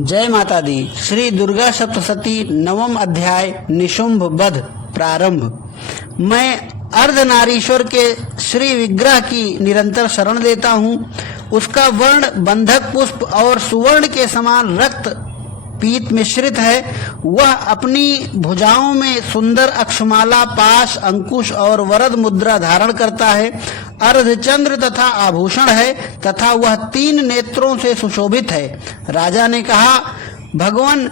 जय माता दी। श्री दुर्गा सप्तशती नवम अध्याय निशुंभ वध प्रारंभ। मैं अर्धनारीश्वर के श्री विग्रह की निरंतर शरण लेता हूँ। उसका वर्ण बंधक पुष्प और सुवर्ण के समान रक्त पीत मिश्रित है। वह अपनी भुजाओं में सुंदर अक्षमाला, पाश, अंकुश और वरद मुद्रा धारण करता है। अर्धचंद्र तथा आभूषण है तथा वह 3 नेत्रों से सुशोभित है। राजा ने कहा, भगवान,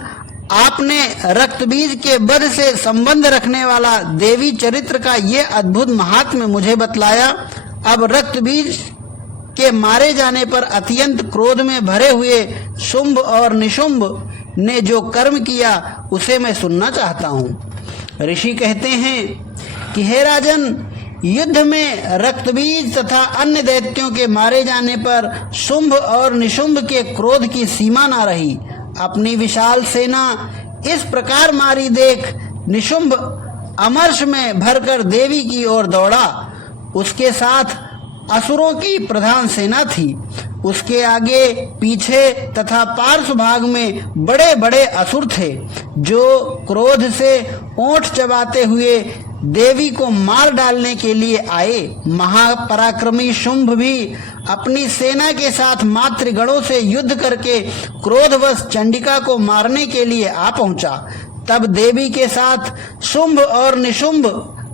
आपने रक्तबीज के वध से संबंध रखने वाला देवी चरित्र का ये अद्भुत महात्म्य मुझे बतलाया। अब रक्तबीज के मारे जाने पर अत्यंत क्रोध में भरे हुए शुंभ और निशुंभ ने जो कर्म किया उसे मैं सुनना चाहता हूँ। ऋषि कहते हैं कि हे राजन, युद्ध में रक्तबीज तथा अन्य दैत्यों के मारे जाने पर शुंभ और निशुंभ के क्रोध की सीमा न रही। अपनी विशाल सेना इस प्रकार मारी देख निशुंभ अमर्ष में भरकर देवी की ओर दौड़ा। उसके साथ असुरों की प्रधान सेना थी। उसके आगे पीछे तथा पार्श्व भाग में बड़े बड़े असुर थे, जो क्रोध से ओंठ चबाते हुए देवी को मार डालने के लिए आए। महापराक्रमी शुंभ भी अपनी सेना के साथ मातृगणों से युद्ध करके क्रोधवश चंडिका को मारने के लिए आ पहुंचा। तब देवी के साथ शुंभ और निशुंभ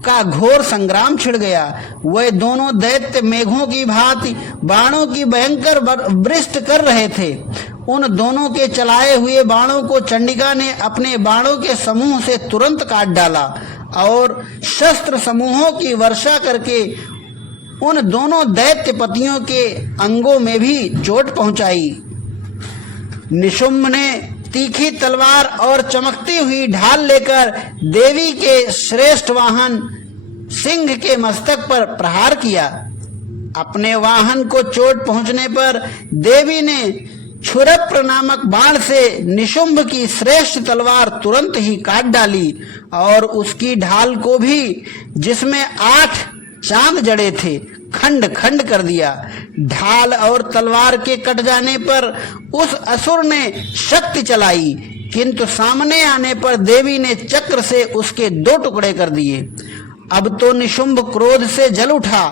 का घोर संग्राम छिड़ गया। वे दोनों दैत्य मेघों की भांति बाणों की भयंकर वृष्टि कर रहे थे। उन दोनों के चलाए हुए बाणों को चंडिका ने अपने बाणों के समूह से तुरंत काट डाला और शस्त्र समूहों की वर्षा करके उन दोनों दैत्य पतियों के अंगों में भी चोट पहुंचाई। निशुंभ ने तीखी तलवार और चमकती हुई ढाल लेकर देवी के श्रेष्ठ वाहन सिंह के मस्तक पर प्रहार किया। अपने वाहन को चोट पहुंचने पर देवी ने क्षुरप्र नामक बाण से निशुंभ की श्रेष्ठ तलवार तुरंत ही काट डाली और उसकी ढाल को भी, जिसमें 8 चांद जड़े थे, खंड खंड कर दिया। ढाल और तलवार के कट जाने पर उस असुर ने शक्ति चलाई, किंतु सामने आने पर देवी ने चक्र से उसके 2 टुकड़े कर दिए। अब तो निशुंभ क्रोध से जल उठा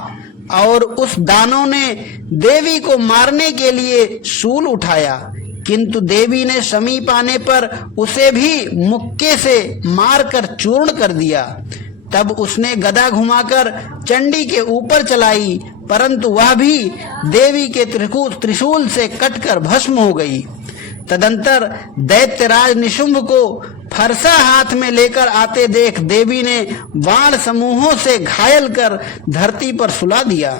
और उस दानव ने देवी को मारने के लिए शूल उठाया, किंतु देवी ने समीप आने पर उसे भी मुक्के से मारकर चूर्ण कर दिया। तब उसने गदा घुमाकर चंडी के ऊपर चलाई, परंतु वह भी देवी के त्रिशूल से कटकर भस्म हो गई। तदंतर दैत्यराज निशुंभ को फरसा हाथ में लेकर आते देख देवी ने बाण समूहों से घायल कर धरती पर सुला दिया।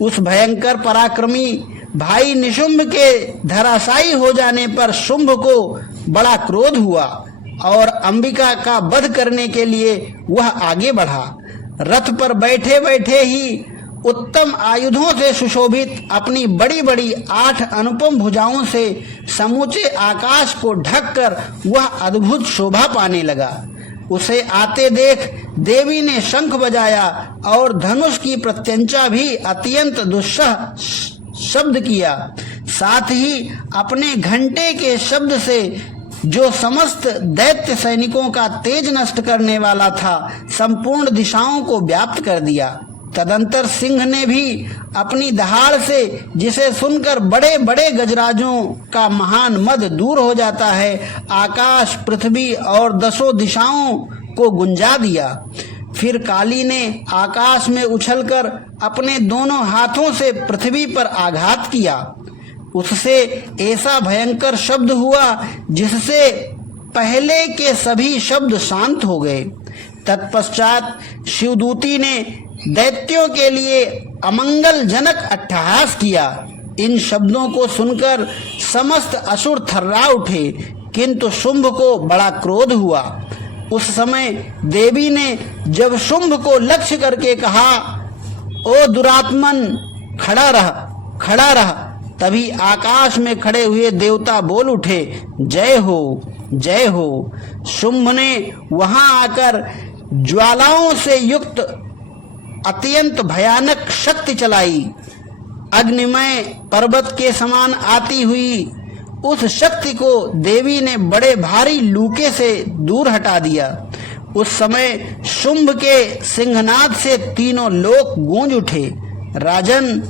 उस भयंकर पराक्रमी भाई निशुंभ के धराशायी हो जाने पर शुंभ को बड़ा क्रोध हुआ और अंबिका का वध करने के लिए वह आगे बढ़ा। रथ पर बैठे बैठे ही उत्तम आयुधों से सुशोभित अपनी बड़ी बड़ी 8 अनुपम भुजाओं से समूचे आकाश को ढककर वह अद्भुत शोभा पाने लगा। उसे आते देख देवी ने शंख बजाया और धनुष की प्रत्यंचा भी अत्यंत दुस्सह शब्द किया। साथ ही अपने घंटे के शब्द से, जो समस्त दैत्य सैनिकों का तेज नष्ट करने वाला था, संपूर्ण दिशाओं को व्याप्त कर दिया। तदंतर सिंह ने भी अपनी दहाड़ से, जिसे सुनकर बड़े बड़े गजराजों का महान मद दूर हो जाता है, आकाश, पृथ्वी और 10 दिशाओं को गुंजा दिया। फिर काली ने आकाश में उछलकर अपने दोनों हाथों से पृथ्वी पर आघात किया। उससे ऐसा भयंकर शब्द हुआ जिससे पहले के सभी शब्द शांत हो गए। तत्पश्चात शिवदूती ने दैत्यों के लिए अमंगलजनक अट्टहास किया। इन शब्दों को सुनकर समस्त असुर थर्रा उठे, किंतु शुंभ को बड़ा क्रोध हुआ। उस समय देवी ने जब शुंभ को लक्ष्य करके कहा, ओ दुरात्मन, खड़ा रह, खड़ा रह, तभी आकाश में खड़े हुए देवता बोल उठे, जय हो, जय हो। शुंभ ने वहां आकर ज्वालाओं से युक्त अत्यंत भयानक शक्ति चलाई। अग्निमय पर्वत के समान आती हुई उस शक्ति को देवी ने बड़े भारी लूके से दूर हटा दिया। उस समय शुंभ के सिंहनाद से तीनों लोक गूंज उठे। राजन,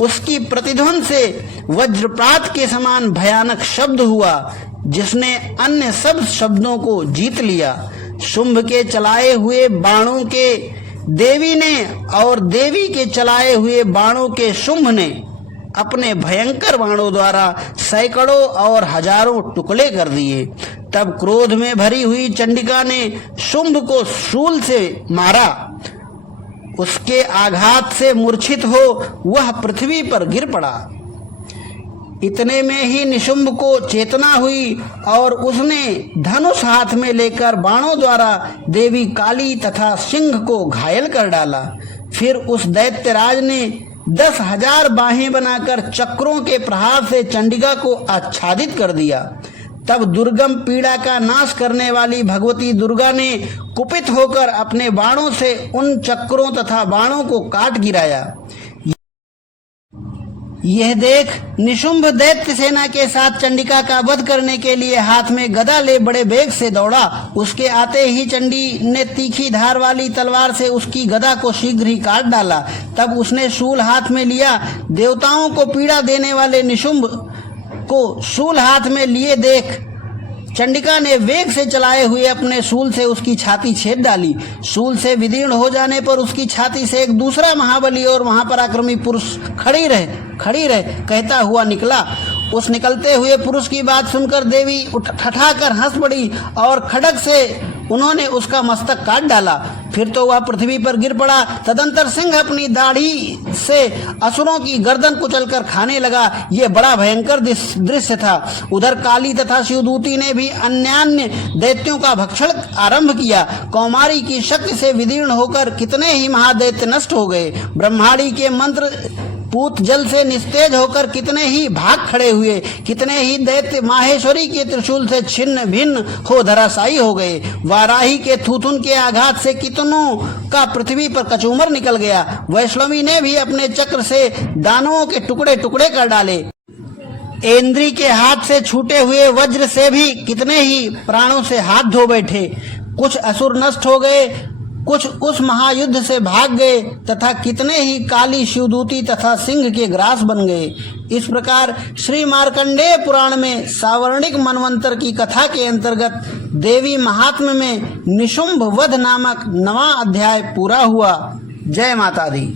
उसकी प्रतिध्वनि से वज्रपात के समान भयानक शब्द हुआ, जिसने अन्य सब शब्दों को जीत लिया। शुंभ के चलाए हुए बाणों के देवी ने और देवी के चलाए हुए बाणों के शुंभ ने अपने भयंकर बाणों द्वारा सैकड़ों और हजारों टुकड़े कर दिए। तब क्रोध में भरी हुई चंडिका ने शुंभ को शूल से मारा। उसके आघात से मूर्छित हो वह पृथ्वी पर गिर पड़ा। इतने में ही निशुंभ को चेतना हुई और उसने धनुष हाथ में लेकर बाणों द्वारा देवी काली तथा सिंह को घायल कर डाला। फिर उस दैत्यराज ने 10,000 बाहें बनाकर चक्रों के प्रहार से चंडिका को आच्छादित कर दिया। तब दुर्गम पीड़ा का नाश करने वाली भगवती दुर्गा ने कुपित होकर अपने बाणों से उन चक्रों तथा बाणों को काट गिराया। यह देख निशुंभ दैत्य सेना के साथ चंडिका का वध करने के लिए हाथ में गदा ले बड़े वेग से दौड़ा। उसके आते ही चंडी ने तीखी धार वाली तलवार से उसकी गदा को शीघ्र ही काट डाला। तब उसने शूल हाथ में लिया। देवताओं को पीड़ा देने वाले निशुंभ को शूल हाथ में लिए देख चंडिका ने वेग से चलाए हुए अपने शूल से उसकी छाती छेद डाली। शूल से विदीर्ण हो जाने पर उसकी छाती से एक दूसरा महाबली और महापराक्रमी पुरुष खड़ी रहे कहता हुआ निकला। उस निकलते हुए पुरुष की बात सुनकर देवी ठठाकर हंस पड़ी और खड्ग से उन्होंने उसका मस्तक काट डाला। फिर तो वह पृथ्वी पर गिर पड़ा। तदंतर सिंह अपनी दाढ़ी से असुरों की गर्दन कुचलकर खाने लगा। ये बड़ा भयंकर दृश्य था। उधर काली तथा शिवदूती ने भी अन्यान्य दैत्यों का भक्षण आरंभ किया। कौमारी की शक्ति से विदीर्ण होकर कितने ही महादैत्य नष्ट हो गए। ब्रह्माणी के मंत्र पूत जल से निस्तेज होकर कितने ही भाग खड़े हुए। कितने ही दैत्य माहेश्वरी के त्रिशूल से छिन्न भिन्न हो धराशायी हो गए। वाराही के थूथुन के आघात से कितनों का पृथ्वी पर कचूमर निकल गया। वैष्णवी ने भी अपने चक्र से दानवों के टुकड़े टुकड़े कर डाले। इंद्री के हाथ से छूटे हुए वज्र से भी कितने ही प्राणों से हाथ धो बैठे। कुछ असुर नष्ट हो गए, कुछ उस महायुद्ध से भाग गए तथा कितने ही काली शिवदूती तथा सिंह के ग्रास बन गए। इस प्रकार श्री मार्कंडेय पुराण में सावर्णिक मनवंतर की कथा के अंतर्गत देवी महात्म्य में निशुंभ वध नामक 9वां अध्याय पूरा हुआ। जय माता दी।